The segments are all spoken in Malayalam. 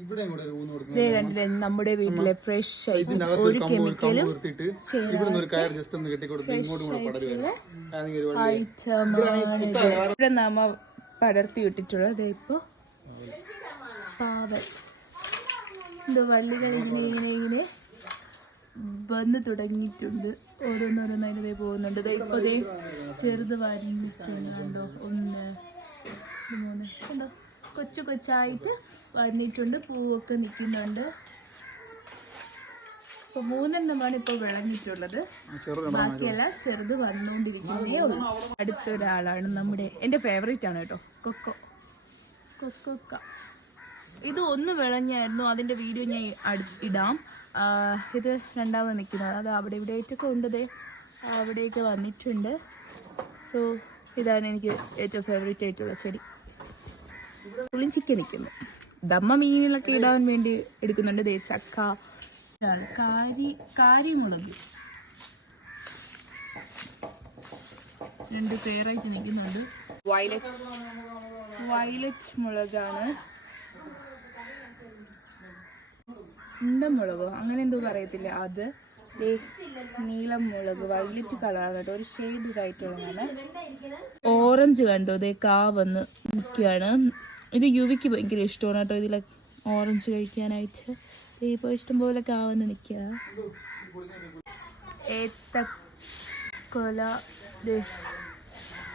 ഇതേ കണ്ടില്ലേ നമ്മുടെ വീട്ടിലെ ഫ്രഷ് ആയിട്ട് ഒരു കെമിക്കലും ഇവിടെ നമ്മ പടർത്തി വിട്ടിട്ടുള്ളത് ഇപ്പൊ പാവൽ. ഇത് വള്ളികൾ ഇങ്ങനെ ഇങ്ങനെ ഇങ്ങനെ വന്ന് തുടങ്ങിയിട്ടുണ്ട്. ഓരോന്നോരോന്നായിട്ട് ദേ പോകുന്നുണ്ട്. ദേ ഇപ്പൊ ദേ ചെറുത് വരഞ്ഞിട്ടുണ്ട് കണ്ടോ? ഒന്ന് ഇത് മൂന്ന്. കണ്ടോ? കൊച്ചു കൊച്ചായിട്ട് വന്നിട്ടുണ്ട് പൂവൊക്കെ നിൽക്കുന്നുണ്ട്. ഇപ്പൊ മൂന്നെണ്ണമാണ് ഇപ്പൊ വിളഞ്ഞിട്ടുള്ളത്. ബാക്കിയെല്ലാം ചെറുത് വന്നുകൊണ്ടിരിക്കുന്നേ ഉള്ളൂ. അടുത്തൊരാളാണ് നമ്മുടെ എന്റെ ഫേവറേറ്റ് ആണ് കേട്ടോ കൊക്കോ. കൊക്കൊക്ക ഇത് ഒന്ന് വിളഞ്ഞായിരുന്നു അതിന്റെ വീഡിയോ ഞാൻ ഇടാം. ഇത് രണ്ടാമത് നിൽക്കുന്നത് അത് അവിടെ ഇവിടെയായിട്ടൊക്കെ ഉണ്ട് ദേ. അവിടെയൊക്കെ വന്നിട്ടുണ്ട്. സോ ഇതാണ് എനിക്ക് ഏറ്റവും ഫേവറേറ്റ് ആയിട്ടുള്ള ചെടി. പുളിഞ്ചിക്ക നിൽക്കുന്നു. ദമ്മ മീനുകളൊക്കെ ഇടാൻ വേണ്ടി എടുക്കുന്നുണ്ട്. ദേ ചക്ക കാരി കാരി കാരിമുളക്. രണ്ട് പേരായിട്ട് നിൽക്കുന്നുണ്ട്. വയലറ്റ് വയലറ്റ് മുളകാണ്. മുളകോ? അങ്ങനെ എന്തോ പറയത്തില്ല അത്? നീളം മുളക് വയലറ്റ് കളറാണ് കേട്ടോ. ഒരു ഷെയ്ഡ് ഇതായിട്ടുള്ളതാണ്. ഓറഞ്ച് കണ്ടോ? ദേ കാ വന്ന് നിൽക്കുകയാണ്. ഇത് യുവിക്ക് ഭയങ്കര ഇഷ്ടമാണ് കേട്ടോ. ഇതിലെ ഓറഞ്ച് കഴിക്കാനായിട്ട്. ഇപ്പോൾ ഇഷ്ടംപോലെ കാവുന്ന വന്ന് നിൽക്കുക. ഏത്തക്കൊല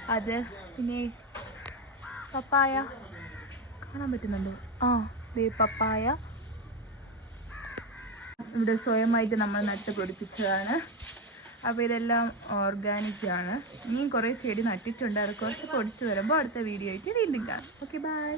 അത് പിന്നെ പപ്പായ. കാണാൻ പറ്റുന്നുണ്ടോ? ആ ദേ പപ്പായ. ഇവിടെ സ്വയമായിട്ട് നമ്മൾ നട്ട് പിടിപ്പിച്ചതാണ്. അപ്പോൾ ഇതെല്ലാം ഓർഗാനിക് ആണ്. ഇനിയും കുറേ ചെടി നട്ടിട്ടുണ്ട്. അത് കുറച്ച് പൊടിച്ച് വരുമ്പോൾ അടുത്ത വീഡിയോ ആയിട്ട് വീണ്ടും കാണാം. Okay bye